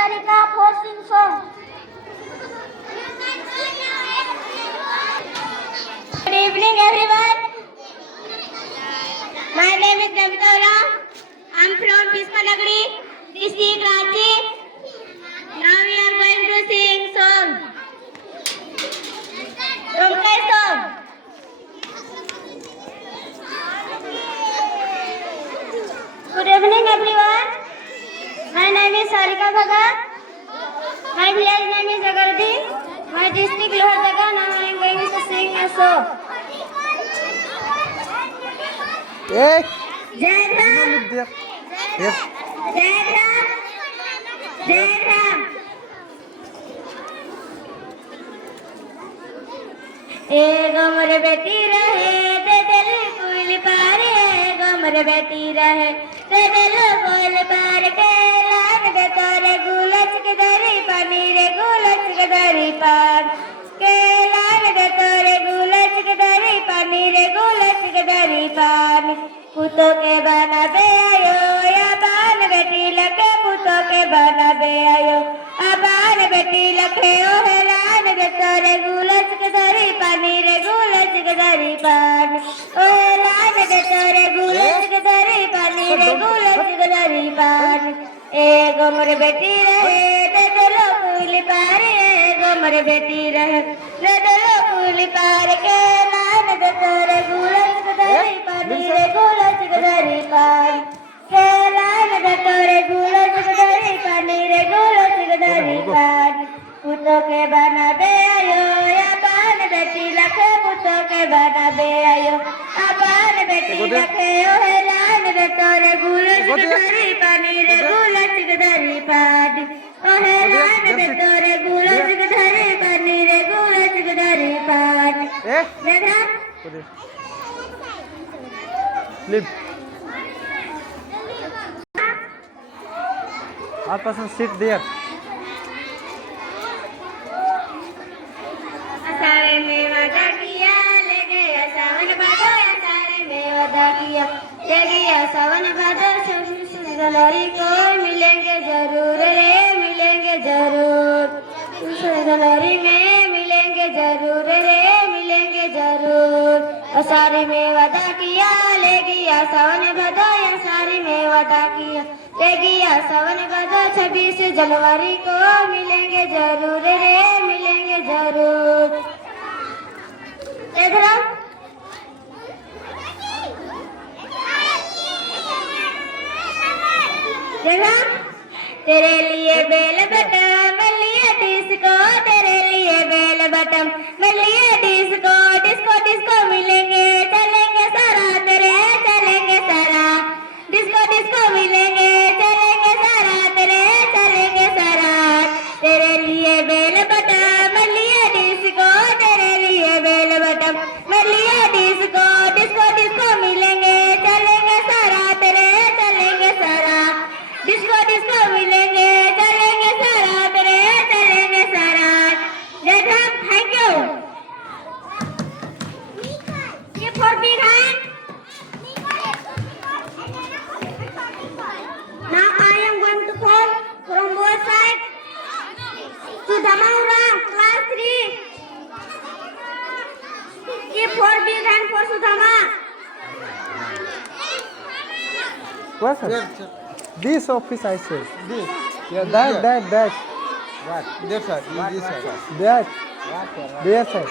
Sarika for sing song. Good evening, everyone. My name is Navitala. I'm from Pispanagri, district Ranchi. Now we are going to sing song. Romkai song. Good evening, everyone. My name is Sarika Bhagat. My village name is Agardi. My district Lohardaga. Now I am going to sing a song. Hey! Jai Ram. Yes. Jai Ram. Jai Ram. एगो मोर बेटी रहे दे दिल कुल पार एगो मोर बेटी रहे दे दिल कुल पार के लान दे तोरे गुलच के दरी पानी रे गुलच के दरी पार के लान दे तोरे गुलच के दरी पानी रे गुलच के दरी पार पुतो के बना बे आयो या बान बेटी लगे पुतो के बना बे आयो अबान बेटी लखे ओ हेलान दे तोरे गुलच के दरी पानी रे गुलच के दरी पानी ओ हेलान दे तोरे गुलच के दरी पानी रे गुलच के दरी पानी एगो मोर बेटी रहे दे दिलो कुली पार एगो मोर बेटी रहे दे दिलो कुली पार के लान दे तोरे गुलच के दरी पानी रे गुलच के दरी पानी के लान दे तोरे गुलच के दरी पानी रे गुलच के दरी पानी पुतो के बना बे आयो या बान बेटी लखे पुतो के बना बे आयो अबान बेटी लखे ओ हेलान दे तोरे गुलच के दरी पानी रे गुलच के दरी पानी ओ हेलान दे तोरे गुलच के दरी पानी रे गुलच के दरी पानी Hey! देखा Sleep. All person sit there. सारे में वादा किया ले गया सावन भादो सारे में वादा किया ले गया सावन भादो सुंदरी को मिलेंगे जरूर रे मिलेंगे जरूर सुंदरी में मिलेंगे जरूर रे मिलेंगे जरूर सारे में वादा किया ले गया सावन भादो सारे में वादा किया ले गया सावन भादो 26 जनवरी को मिलेंगे जरूर रे मिलेंगे जरूर इधर देखा तेरे लिए बेल बटम लिए डिस्को तेरे लिए बेल बटम लिए डिस्को डिस्को डिस्को मिलेंगे चलेंगे सारा तेरे चलेंगे सारा डिस्को डिस्को मिलेंगे चलेंगे सारा तेरे चलेंगे सारा तेरे लिए बेल बटम लिए डिस्को तेरे लिए बेल बटम लिए डिस्को डिस्को डिस्को मिलेंगे चलेंगे सारा तेरे चलेंगे सारा डिस्को डिस्को मिलेंगे चलेंगे सारा तेरे चलेंगे सारा जय राम थैंक यू ये for big hand now I am going to call from both sides to Dhamaura class 3 ये for big hand for Sudhama Where, sir? This office, I say. This. Yeah, that. What? That side. This side. That. There, sir.